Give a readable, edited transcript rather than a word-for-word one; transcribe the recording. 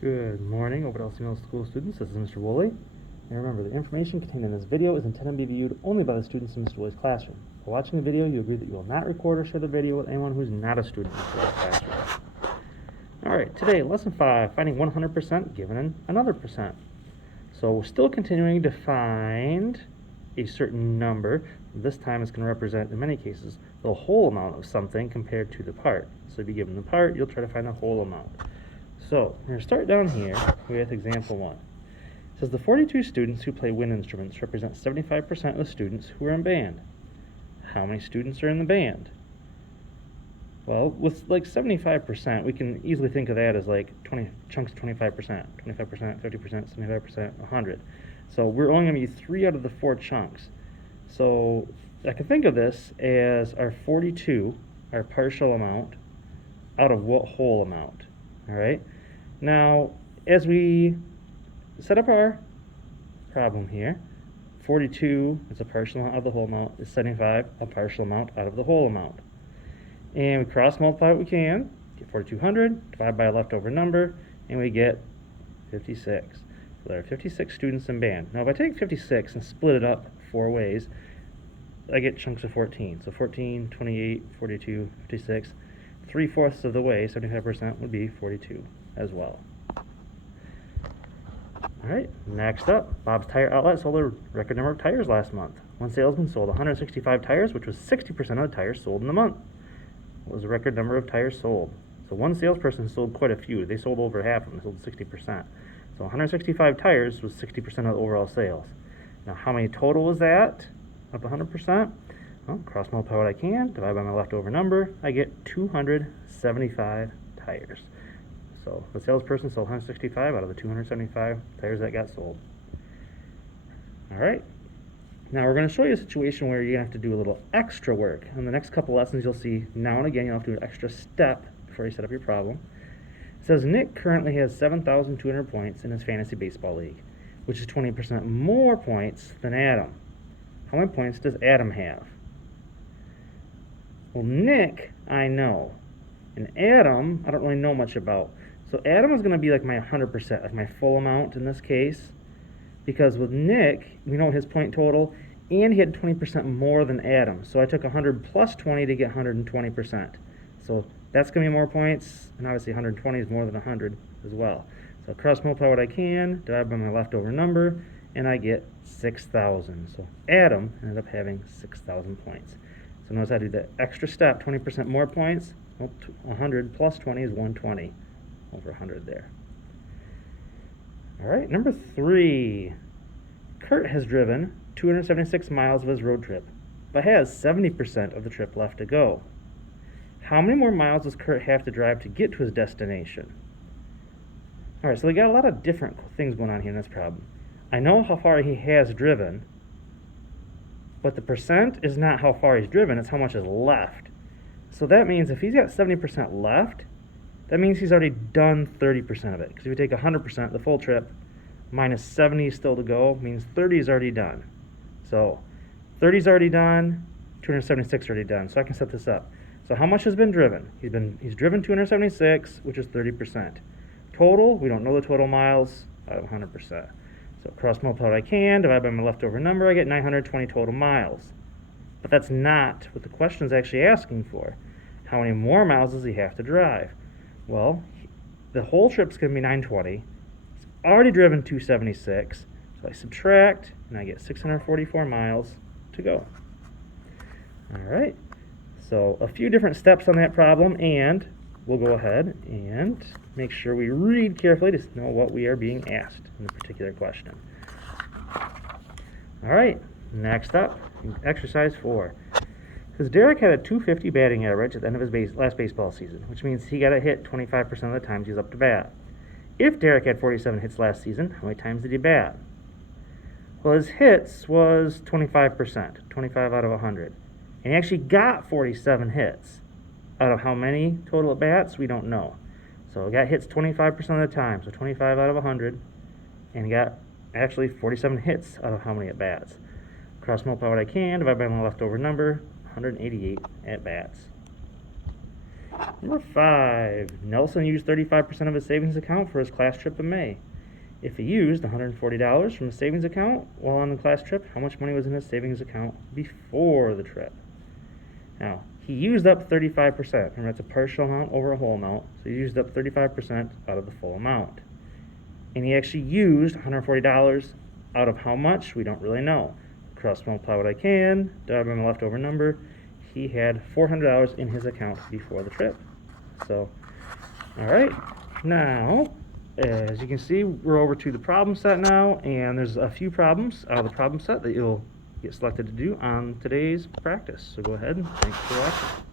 Good morning, Oakdale Middle School students. This is Mr. Woolley. And remember, the information contained in this video is intended to be viewed only by the students in Mr. Woolley's classroom. While watching the video, you agree that you will not record or share the video with anyone who is not a student in Mr. Woolley's classroom. Alright, today, lesson 5, finding 100% given another percent. So we're still continuing to find a certain number. This time it's going to represent, in many cases, the whole amount of something compared to the part. So if you give them the part, you'll try to find the whole amount. So, we're going to start down here with example 1. It says the 42 students who play wind instruments represent 75% of the students who are in band. How many students are in the band? Well, with like 75%, we can easily think of that as like 20 chunks of 25%, 25%, 50%, 75%, 100. So we're only going to be 3 out of the 4 chunks. So I can think of this as our 42, our partial amount, out of what whole amount? All right. Now, as we set up our problem here, 42 is a partial amount out of the whole amount, is 75 a partial amount out of the whole amount. And we cross multiply what we can, get 4,200, divide by a leftover number, and we get 56. So there are 56 students in band. Now, if I take 56 and split it up 4 ways, I get chunks of 14. So 14, 28, 42, 56. 3/4 of the way, 75% would be 42 as well. Alright, next up, Bob's Tire Outlet sold a record number of tires last month. One salesman sold 165 tires, which was 60% of the tires sold in the month. What was the record number of tires sold? So one salesperson sold quite a few. They sold over half of them, sold 60%. So 165 tires was 60% of the overall sales. Now, how many total was that of 100%? Well, cross multiply what I can, divide by my leftover number, I get 275 tires. So the salesperson sold 165 out of the 275 tires that got sold. Alright, now we're going to show you a situation where you're going to have to do a little extra work. In the next couple lessons you'll see now and again you'll have to do an extra step before you set up your problem. It says Nick currently has 7,200 points in his fantasy baseball league, which is 20% more points than Adam. How many points does Adam have? Well, Nick, I know. And Adam, I don't really know much about. So Adam is going to be like my 100%, like my full amount in this case. Because with Nick, we know his point total, and he had 20% more than Adam. So I took 100 plus 20 to get 120%. So that's going to be more points, and obviously 120 is more than 100 as well. So cross multiply what I can, divide by my leftover number, and I get 6,000. So Adam ended up having 6,000 points. So notice I do that extra step, 20% more points. Well, 100 plus 20 is 120 over 100 there. All right, number 3. Kurt has driven 276 miles of his road trip, but has 70% of the trip left to go. How many more miles does Kurt have to drive to get to his destination? All right, so we got a lot of different things going on here in this problem. I know how far he has driven, but the percent is not how far he's driven, it's how much is left. So that means if he's got 70% left, that means he's already done 30% of it. Because if you take 100%, the full trip, minus 70 still to go, means 30 is already done. So 30 is already done, 276 already done. So I can set this up. So how much has been driven? He's driven 276, which is 30%. Total, we don't know the total miles out of 100%. So cross multiply what I can, divide by my leftover number, I get 920 total miles. But that's not what the question is actually asking for. How many more miles does he have to drive? Well, the whole trip's going to be 920. He's already driven 276. So I subtract, and I get 644 miles to go. All right. So a few different steps on that problem, and we'll go ahead and make sure we read carefully to know what we are being asked in the particular question. All right, next up, exercise 4. Because Derek had a 250 batting average at the end of his last baseball season, which means he got a hit 25% of the times he was up to bat. If Derek had 47 hits last season, how many times did he bat? Well, his hits was 25%, 25 out of 100. And he actually got 47 hits. Out of how many total at bats, we don't know. So he got hits 25% of the time, so 25 out of 100, and he got actually 47 hits out of how many at bats. Cross multiply what I can, divide by my leftover number, 188 at bats. Number 5, Nelson used 35% of his savings account for his class trip in May. If he used $140 from his savings account while on the class trip, how much money was in his savings account before the trip? Now, he used up 35%. Remember, that's a partial amount over a whole amount. So he used up 35% out of the full amount. And he actually used $140 out of how much? We don't really know. Cross multiply what I can, divide by my leftover number. He had $400 in his account before the trip. So, all right. Now, as you can see, we're over to the problem set now, and there's a few problems out of the problem set that you'll get selected to do on today's practice. So go ahead and thanks for watching.